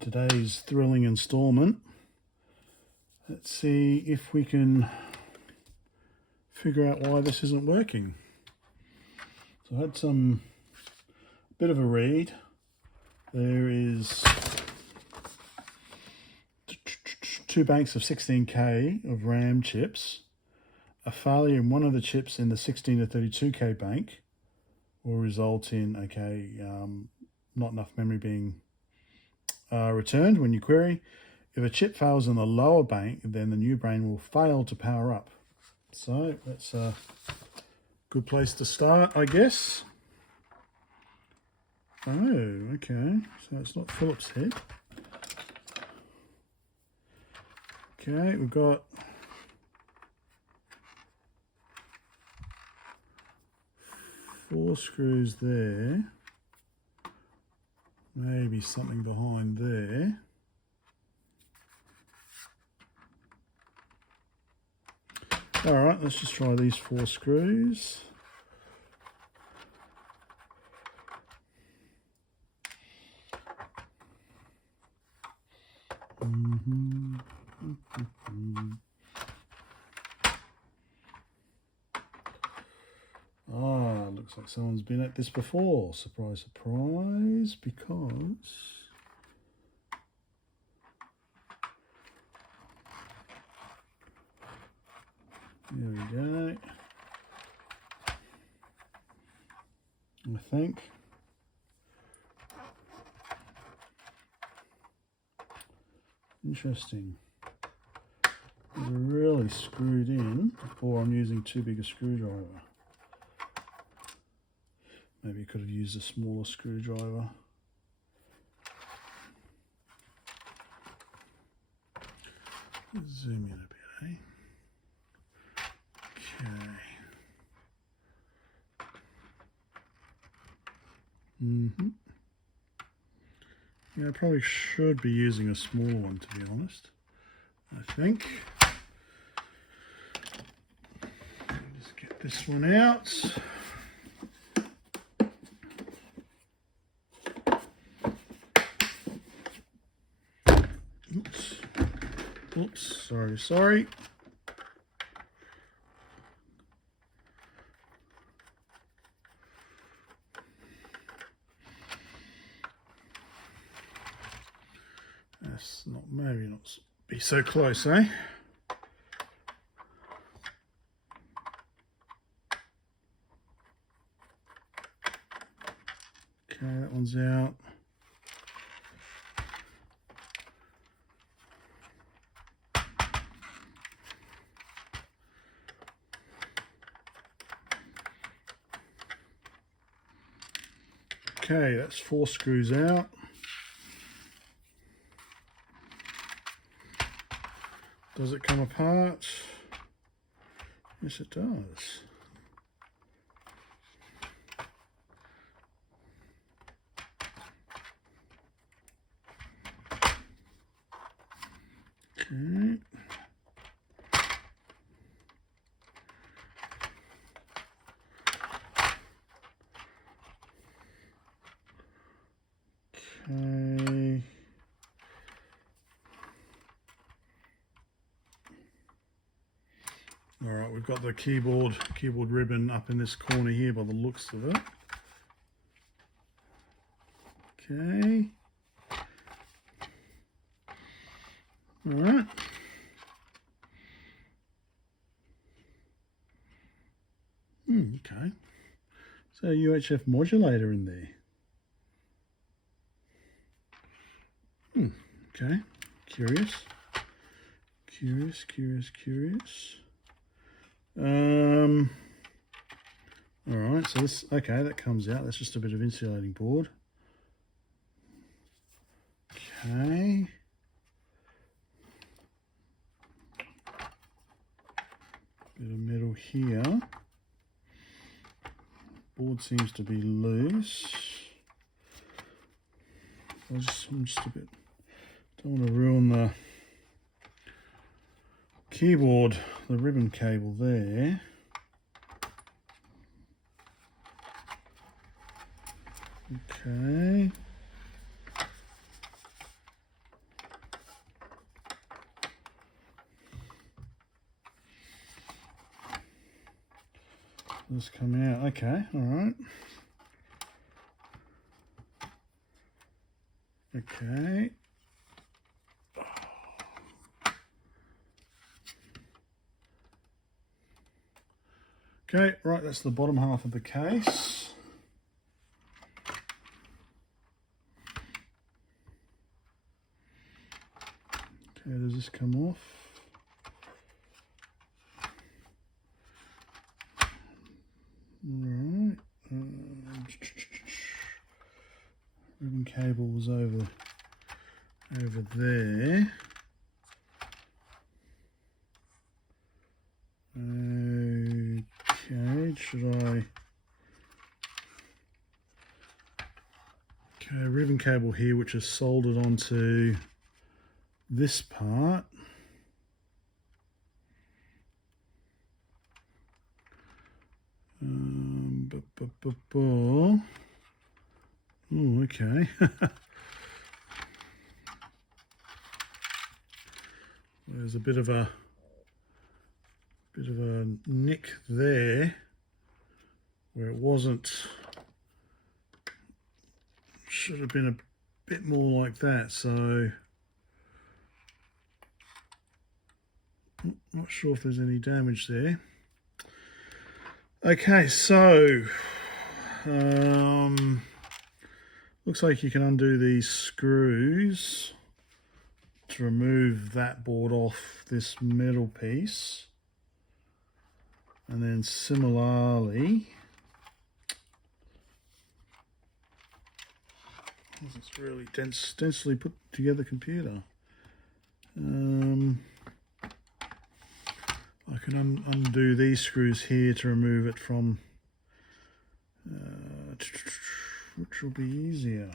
today's thrilling installment, let's see if we can figure out why this isn't working. So I had some bit of a read. There is 2 banks of 16K of RAM chips. A failure in one of the chips in the 16 to 32K bank will result in not enough memory being returned when you query. If a chip fails in the lower bank, then the NewBrain will fail to power up. So that's a good place to start, I guess. Oh, okay. So it's not Phillips head. Okay, we've got four screws there. Maybe something behind there. All right, let's just try these 4 screws. Looks like someone's been at this before. Surprise, surprise, because there we go. I think. Interesting. They're really screwed in, or I'm using too big a screwdriver. Maybe I could have used a smaller screwdriver. Zoom in a bit, eh? Okay. Yeah, I probably should be using a smaller one, to be honest. I think. Just get this one out. Oops, sorry. That's maybe not be so close, eh? Okay, that one's out. Okay, that's 4 screws out. Does it come apart? Yes, it does. Okay. Okay. All right, we've got the keyboard ribbon up in this corner here by the looks of it. Okay. All right. Okay. So UHF modulator in there. Okay. Curious. All right, so this, okay, that comes out. That's just a bit of insulating board. Okay. Bit of metal here. Board seems to be loose. I'm just a bit, don't want to ruin the keyboard, the ribbon cable there. Okay. this come out. Okay, all right. Okay. Okay, right, that's the bottom half of the case. Okay, does this come off? Alright. Ribbon cable was over there. Okay, should I? Okay, ribbon cable here, which is soldered onto this part. Oh, okay. There's a bit of a nick there where it wasn't. Should have been a bit more like that. So not sure if there's any damage there. Okay, so looks like you can undo these screws to remove that board off this metal piece, and then similarly, it's really densely put together computer. I can undo these screws here to remove it from, which will be easier.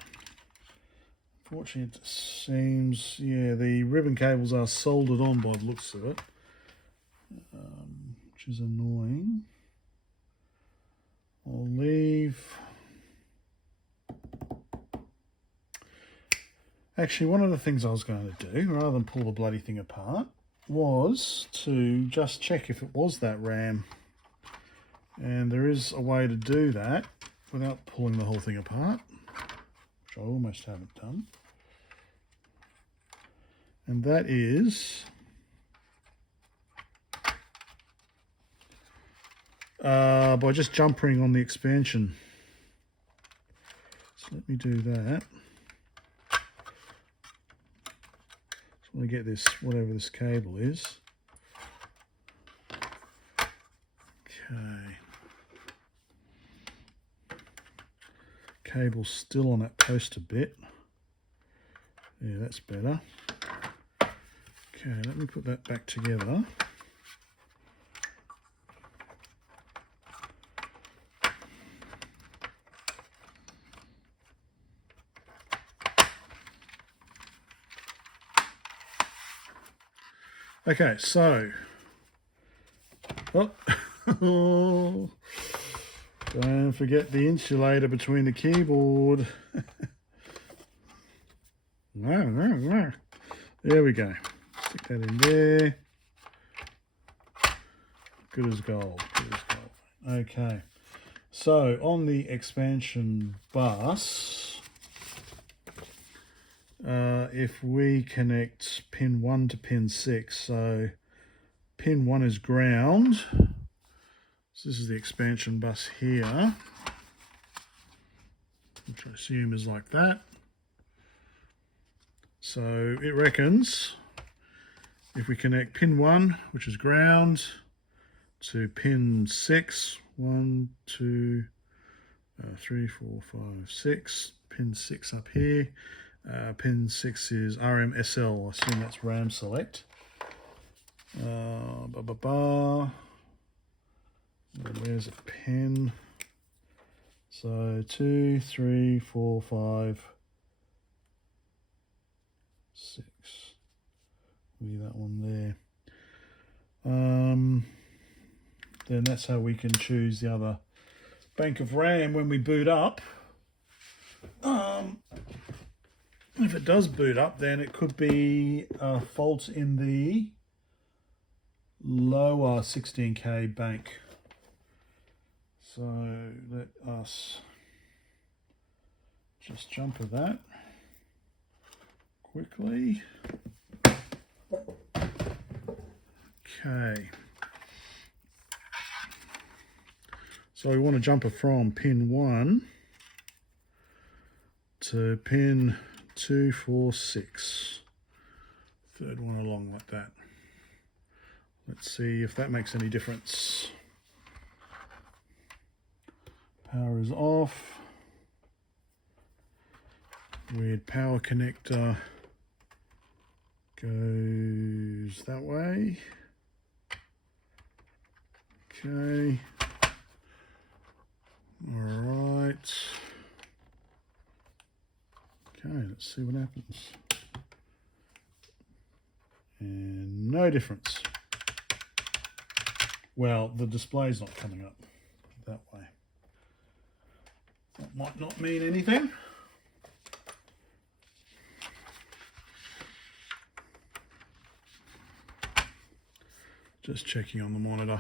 Unfortunately, it seems, yeah, the ribbon cables are soldered on by the looks of it, which is annoying. I'll leave. Actually, one of the things I was going to do, rather than pull the bloody thing apart, was to just check if it was that RAM. And there is a way to do that without pulling the whole thing apart, which I almost haven't done. And that is by just jumpering on the expansion. So let me do that. So I get this, whatever this cable is. Okay. Cable's still on that poster bit. Yeah, that's better. Okay, let me put that back together. Okay, so, oh, don't forget the insulator between the keyboard. There we go. Stick that in there. Good as gold. Good as gold. Okay. So on the expansion bus, if we connect pin 1 to pin 6, so pin 1 is ground. So this is the expansion bus here, which I assume is like that. So it reckons if we connect pin 1, which is ground, to pin 6, 1, 2, 3, 4, 5, 6, pin 6 up here, pin 6 is RMSL, I assume that's RAM select. Where's a pin? So 2, 3, 4, 5, 6. Leave that one there. Then that's how we can choose the other bank of RAM when we boot up. If it does boot up, then it could be a fault in the lower 16K bank. So let us just jumper that quickly. Okay. So we want to jumper from pin 1 to pin 246. Third one along like that. Let's see if that makes any difference. Power is off. Weird power connector goes that way. Okay. All right. Okay, let's see what happens. And no difference. Well, the display's not coming up that way. That might not mean anything. Just checking on the monitor.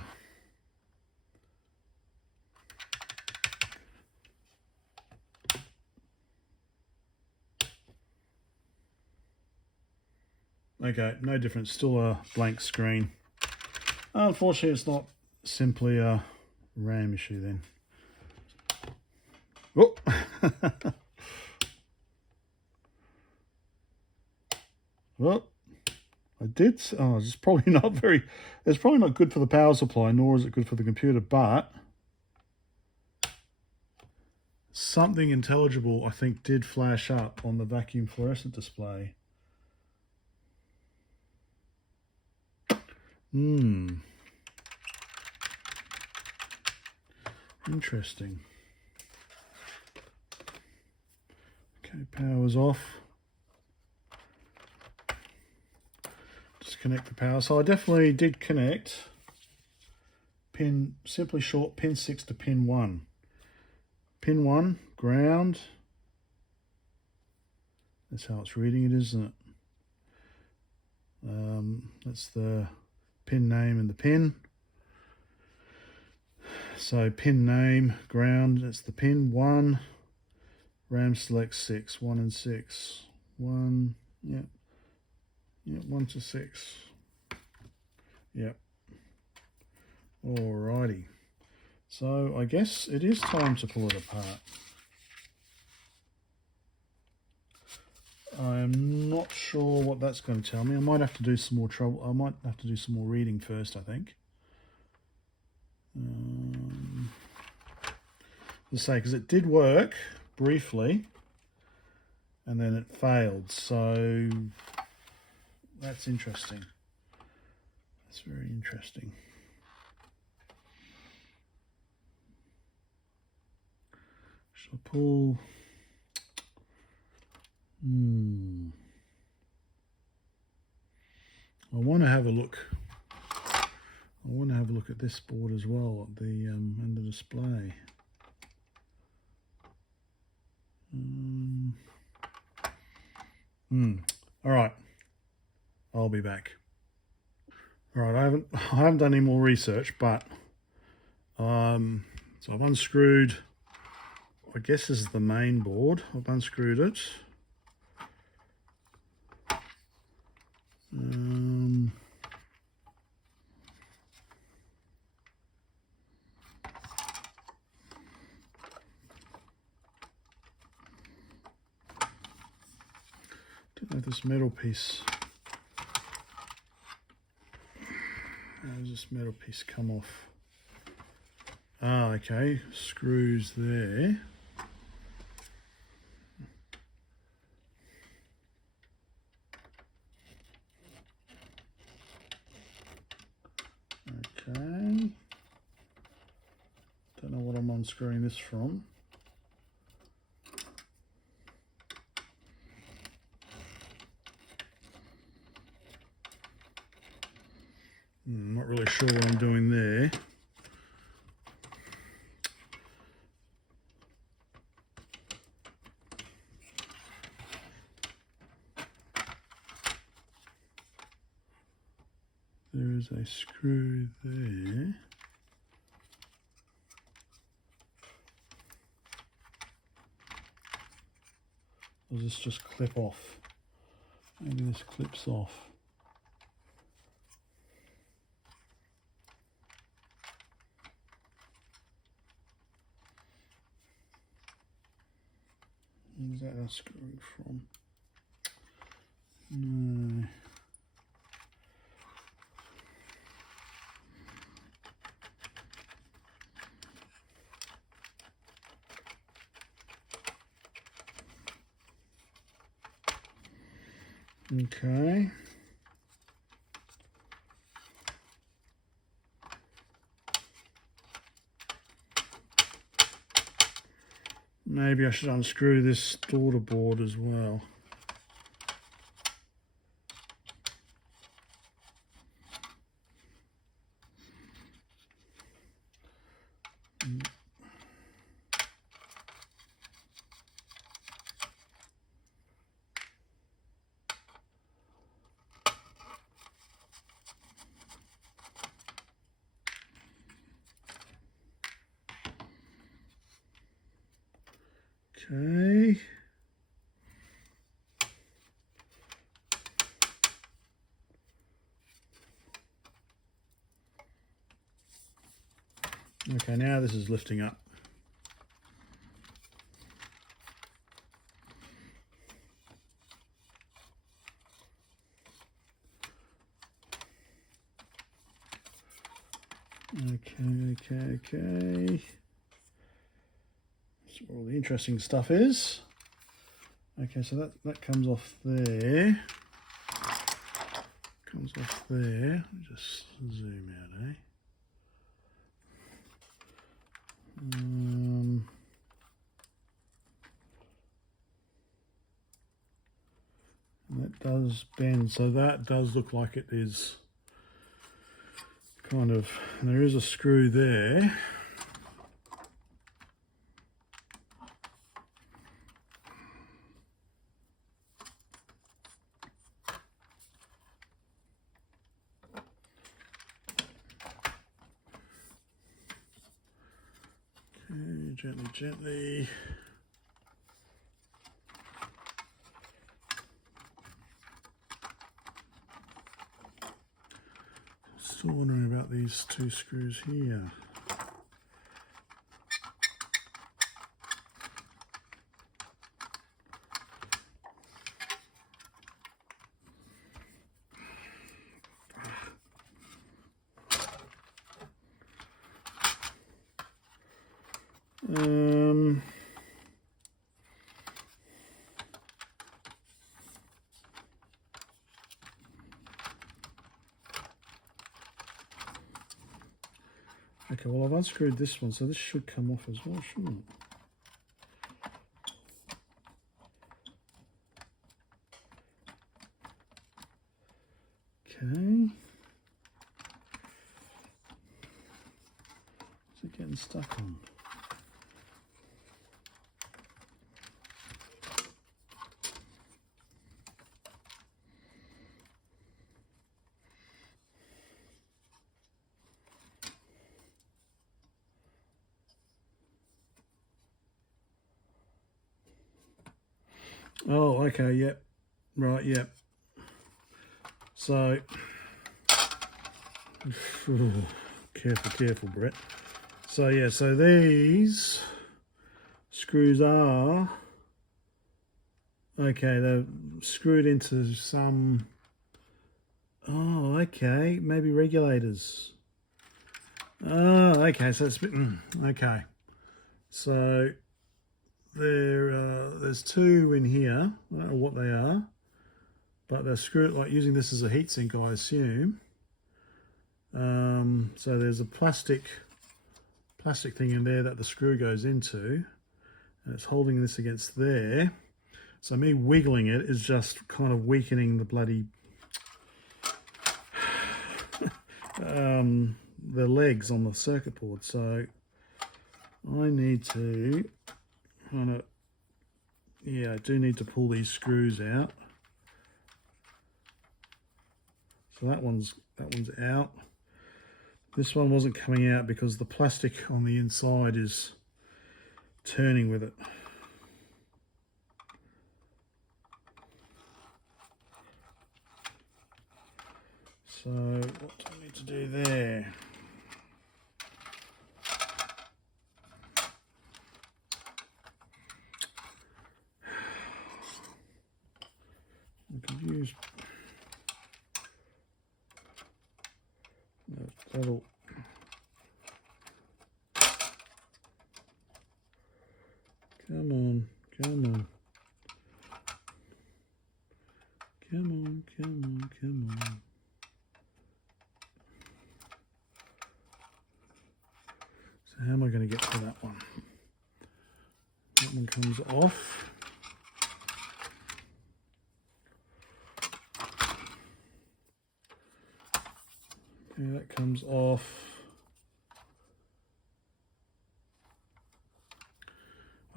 Okay, no difference, still a blank screen. Unfortunately, it's not simply a RAM issue then. Oh. Well, I did. Oh, it's probably not very. It's probably not good for the power supply, nor is it good for the computer. But something intelligible, I think, did flash up on the vacuum fluorescent display. Interesting. Okay, power's off. Disconnect the power. So I definitely did connect pin, simply short pin 6 to pin 1. Pin 1, ground. That's how it's reading it, isn't it? That's the pin name and the pin. So pin name, ground, that's the pin 1. RAM select 6, 1 and 6. 1, yeah. Yeah, 1 to 6. Yep. Alrighty. So I guess it is time to pull it apart. I'm not sure what that's going to tell me. I might have to do some more trouble. I might have to do some more reading first, I think. Let's say, because it did work briefly and then it failed. So that's interesting. That's very interesting. Should I pull? I want to have a look. I want to have a look at this board as well, at the and the display. All right, I'll be back. All right, I haven't done any more research, but so I've unscrewed. I guess this is the main board. I've unscrewed it. Don't know if this metal piece. How does this metal piece come off? Ah, okay. Screws there. Okay. Don't know what I'm unscrewing this from. Not really sure what I'm doing there. There is a screw there. does this just clip off? Maybe this clips off. Where's that unscrewing from? No. Okay. Maybe I should unscrew this daughter board as well. Okay. Okay, now this is lifting up. Okay. That's where all the interesting stuff is. Okay, so that comes off there. Comes off there. Just zoom out, eh? That does bend, so that does look like it is kind of, there is a screw there. Okay, gently. Still wondering about these two screws here. Okay, well, I've unscrewed this one, so this should come off as well, shouldn't it? Okay. What's it getting stuck on? Oh, okay, yep. Right, yep. So, careful, Brett. So, yeah, so these screws are, okay, they're screwed into some, oh, okay, maybe regulators. Oh, okay, so it's a bit, okay. So, there's two in here. I don't know what they are, but they're screwed, like using this as a heatsink, I assume. So there's a plastic thing in there that the screw goes into, and it's holding this against there. So me wiggling it is just kind of weakening the bloody the legs on the circuit board. So I need to kind of, yeah, I do need to pull these screws out. So that one's out. This one wasn't coming out because the plastic on the inside is turning with it. So what do I need to do there? I'm confused. No, that'll. Come on, come on. Come on, come on, come on. So how am I going to get to that one? That one comes off. Okay, that comes off.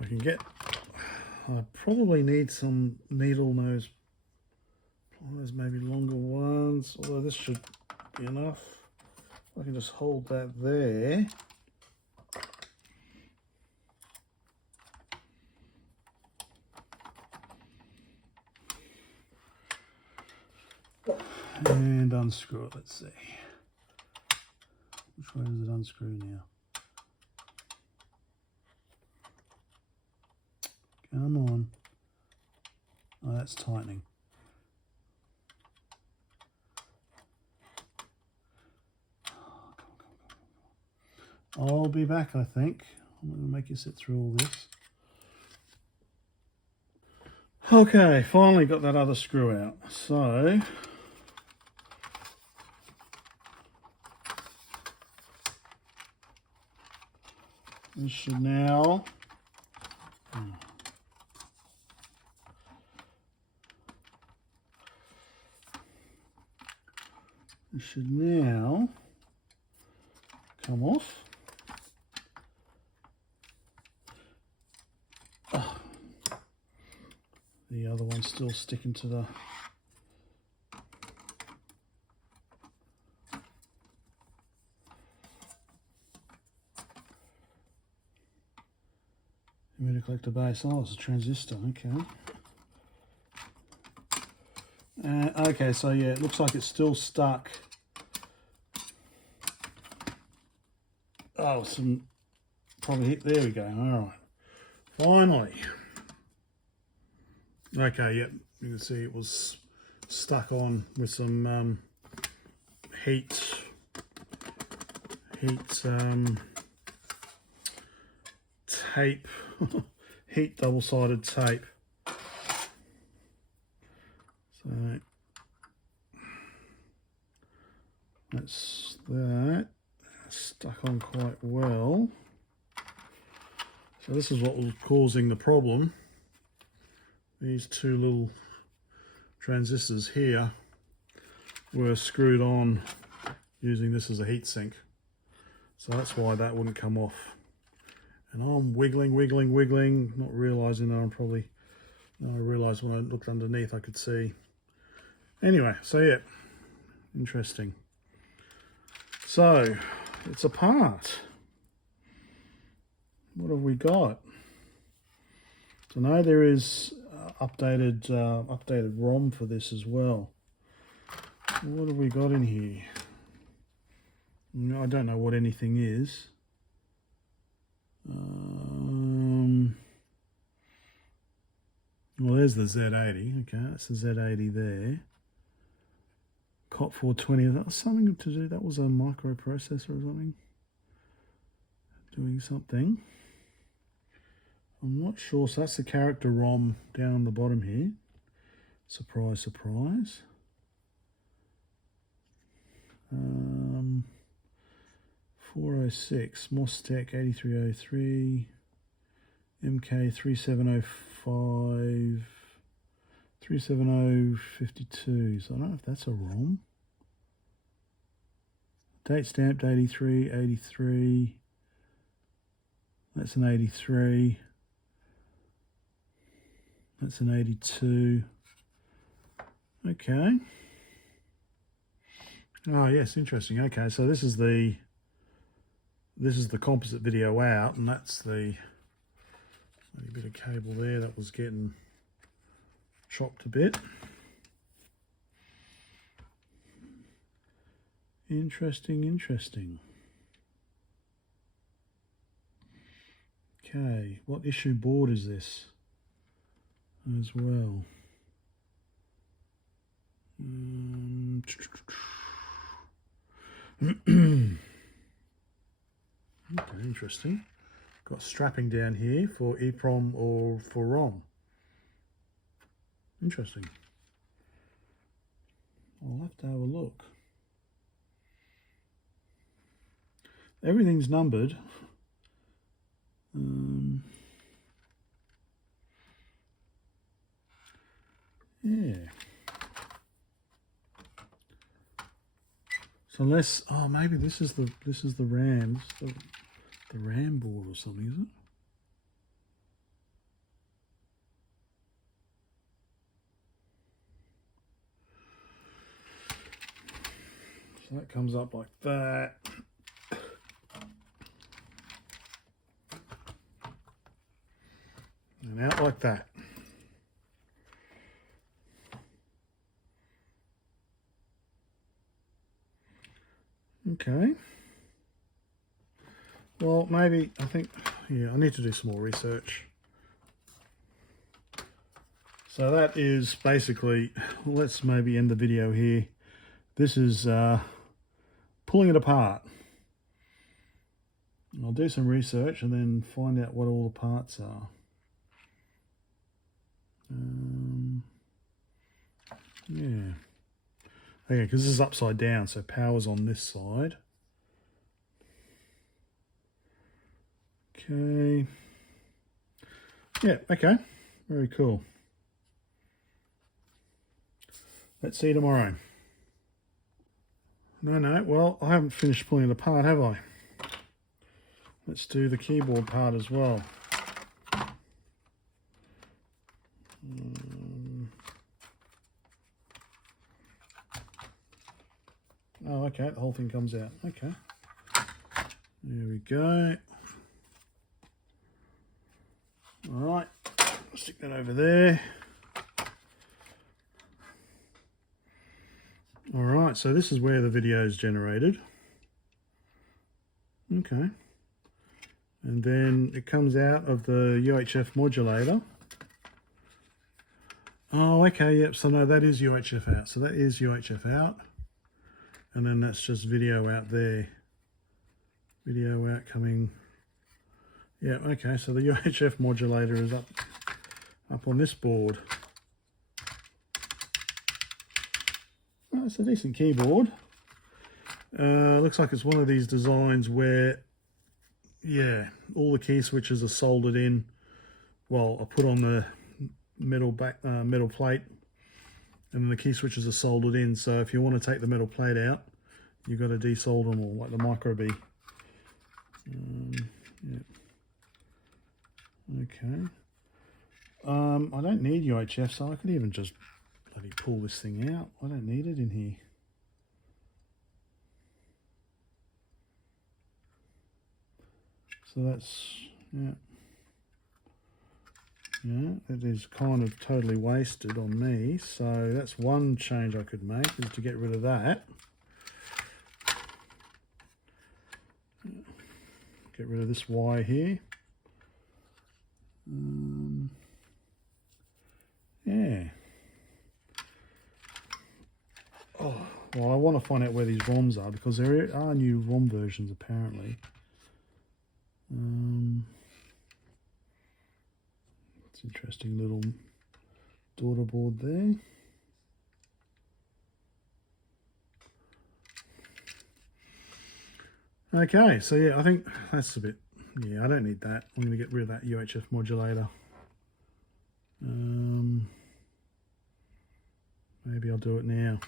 I can get, I probably need some needle nose pliers, maybe longer ones, although this should be enough. I can just hold that there. And unscrew it, let's see. Which way does it unscrew now? Come on. Oh, that's tightening. Oh, come on. I'll be back, I think. I'm going to make you sit through all this. Okay, finally got that other screw out. So this should now come off. Oh, the other one's still sticking to the emitter collector base. Oh, it's a transistor, okay. Okay, so yeah, it looks like it's still stuck. Oh, some probably hit. There we go. All right, finally. Okay, yep. You can see it was stuck on with some heat tape, heat double-sided tape. So that's that. Stuck on quite well. So this is what was causing the problem. These two little transistors here were screwed on using this as a heat sink. So that's why that wouldn't come off. And I'm wiggling, not realizing that I'm probably, I realized when I looked underneath I could see. Anyway, so yeah, interesting. So it's apart. What have we got? So now there is updated ROM for this as well. What have we got in here? I don't know what anything is. Well, there's the Z80. Okay, that's the Z80 there. COP 420. That was something to do. That was a microprocessor or something. Doing something. I'm not sure. So that's the character ROM down on the bottom here. Surprise, surprise. 406 Mostek 8303 MK37052 37052. So I don't know if that's a ROM. Date stamped 83, 83. That's an 83. That's an 82. Okay. Oh yes, interesting. Okay, so this is the composite video out, and that's the only bit of cable there that was getting chopped a bit. Interesting, interesting. Okay, what issue board is this as well? Okay, interesting. Got strapping down here for EPROM or for ROM. Interesting. I'll have to have a look. Everything's numbered. Yeah. So unless, oh, maybe this is the RAM, the RAM board or something, is it? So that comes up like that. And out like that. Okay. Well, maybe, I think, yeah, I need to do some more research. So that is basically, let's maybe end the video here. This is pulling it apart. I'll do some research and then find out what all the parts are. Yeah. Okay, because this is upside down, so power's on this side. Okay. Yeah, okay. Very cool. Let's see you tomorrow. No, well, I haven't finished pulling it apart, have I? Let's do the keyboard part as well. Oh, okay, the whole thing comes out. Okay. There we go. All right, stick that over there. All right, so this is where the video is generated. Okay. And then it comes out of the UHF modulator. Oh, okay, yep, so no, that is UHF out. So that is UHF out. And then that's just video out there. Video out coming. Yeah, okay, so the UHF modulator is up on this board. Oh, it's a decent keyboard. Looks like it's one of these designs where, yeah, all the key switches are soldered in. Well, I put on the metal plate, and then the key switches are soldered in. So if you want to take the metal plate out, you've got to desolder them all, like the micro B. Yeah. Okay. I don't need UHF, so I could even just bloody pull this thing out. I don't need it in here. So that's, yeah. Yeah, it is kind of totally wasted on me. So that's one change I could make, is to get rid of that. Get rid of this wire here. Yeah. Oh, well, I want to find out where these ROMs are, because there are new ROM versions apparently. It's an interesting little daughter board there. Okay, so yeah, I think that's a bit, yeah, I don't need that. I'm going to get rid of that UHF modulator. Maybe I'll do it now.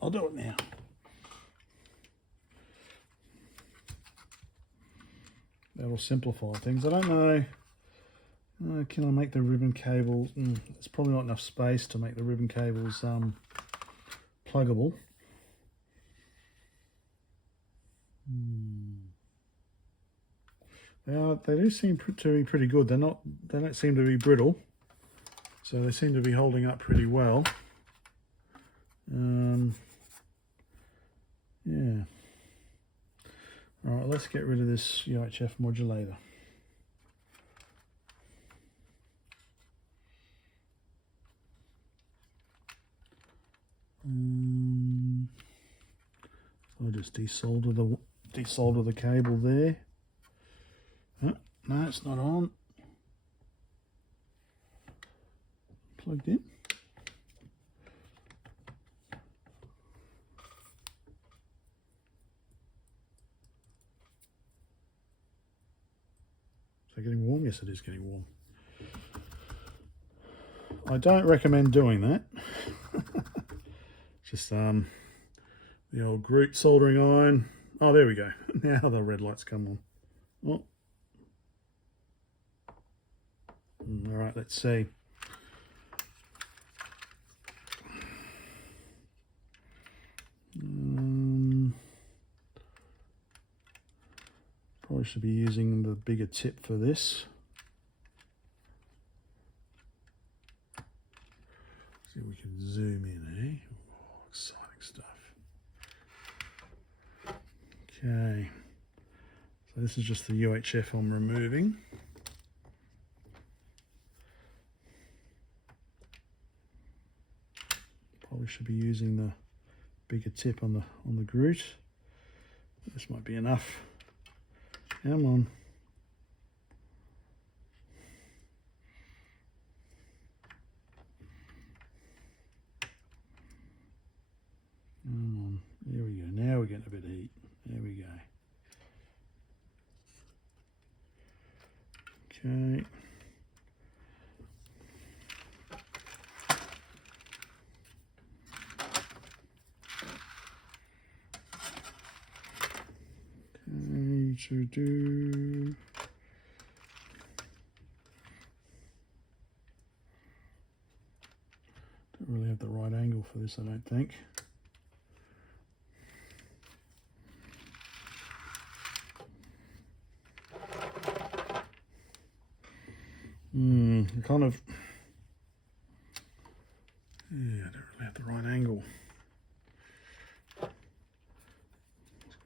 I'll do it now. That'll simplify things. I don't know. Can I make the ribbon cables? There's probably not enough space to make the ribbon cables pluggable. They do seem to be pretty good. They don't seem to be brittle, so they seem to be holding up pretty well. Yeah. All right, let's get rid of this UHF modulator. I'll just desolder the cable there. Oh, no, it's not on. Plugged in. Is it getting warm? Yes, it is getting warm. I don't recommend doing that. Just the old Groot soldering iron. Oh, there we go. Now the red lights come on. Oh. All right, let's see. Probably should be using the bigger tip for this. See if we can zoom in, eh? Oh, exciting stuff. Okay. So this is just the UHF I'm removing. Probably should be using the bigger tip on the Groot. This might be enough. Come on. Come on. There we go. Now we're getting a bit of heat. There we go. Okay. To do. Don't really have the right angle for this, I don't think. Kind of. Yeah, I don't really have the right angle.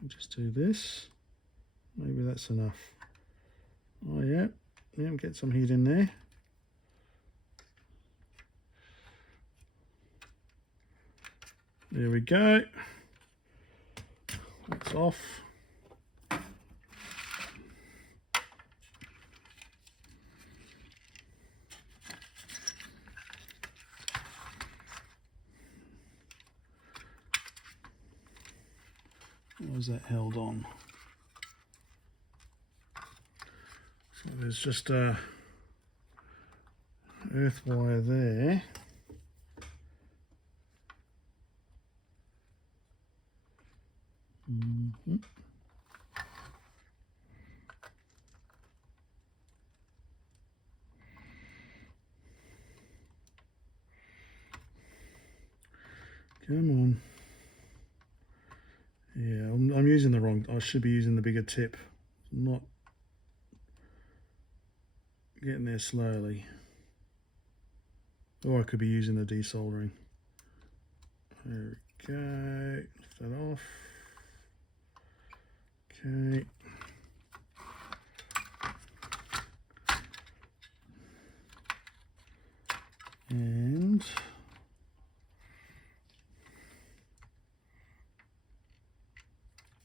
Just do this. Maybe that's enough. Oh yeah, get some heat in there. There we go. That's off. Or is that held on? So there's just a earth wire there. Come on. Yeah, I'm using the wrong, I should be using the bigger tip. I'm not getting there slowly. Or I could be using the desoldering. There we go. Lift that off. Okay. And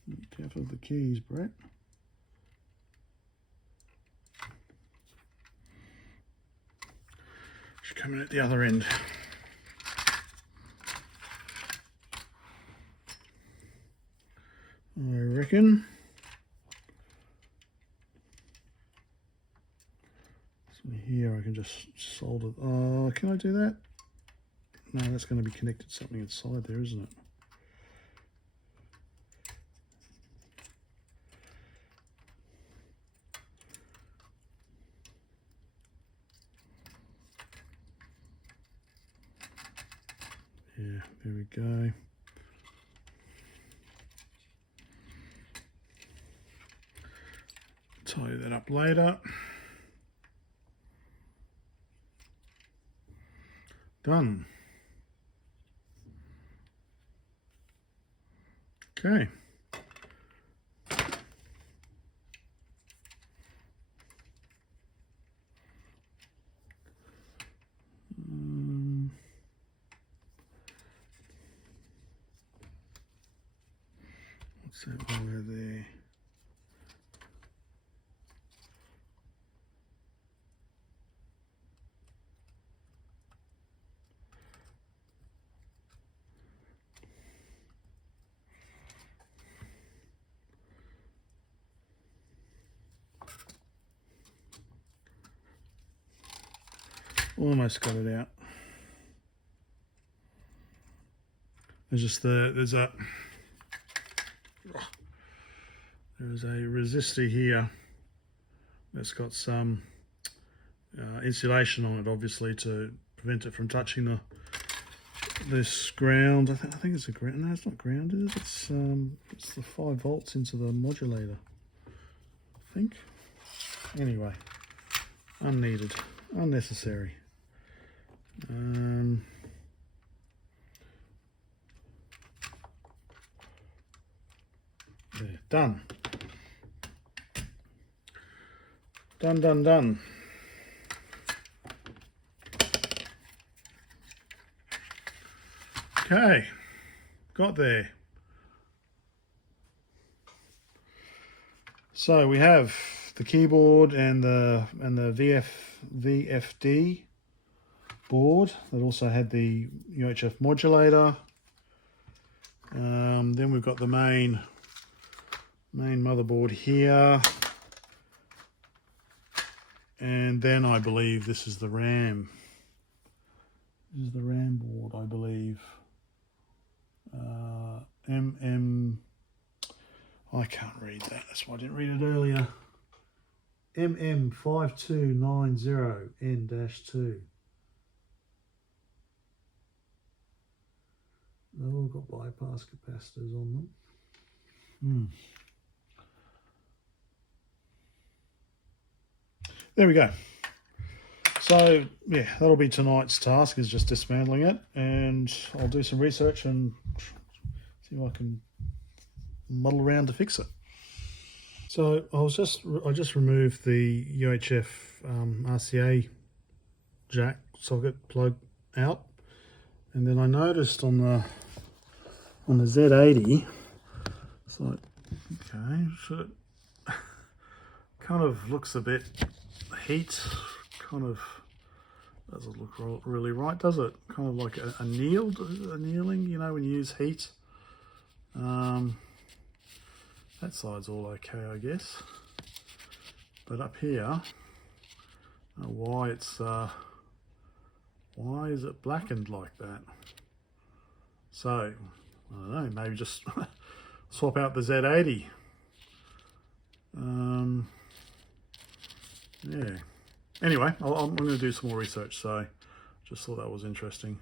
be careful of the keys, Brett. Should come in at the other end. I reckon. So here I can just solder. Oh, can I do that? No, that's going to be connected to something inside there, isn't it? Yeah, there we go. Tidy that up later. Done. Okay. What's that wire there? Almost got it out. There's a resistor here that's got some insulation on it, obviously, to prevent it from touching this ground. I think it's a ground. No, it's not ground, is it? It's the 5 volts into the modulator, I think. Anyway, unneeded, unnecessary. There, done. Done. Okay, got there. So we have the keyboard and the VFD board that also had the UHF modulator. Then we've got the main motherboard here, and then I believe this is the RAM. This is the RAM board, I believe. I can't read that, that's why I didn't read it earlier. MM5290N-2. They've all got bypass capacitors on them. There we go. So yeah, that'll be tonight's task, is just dismantling it, and I'll do some research and see if I can muddle around to fix it. So I just removed the UHF RCA jack socket plug out, and then I noticed on the Z80, it's like, okay, so it kind of looks a bit heat, kind of doesn't look really right, does it? Kind of like a annealing, you know, when you use heat. That side's all okay, I guess. But up here, I don't know why is it blackened like that? So, I don't know, maybe just swap out the Z80. Yeah. Anyway, I'm going to do some more research, so just thought that was interesting.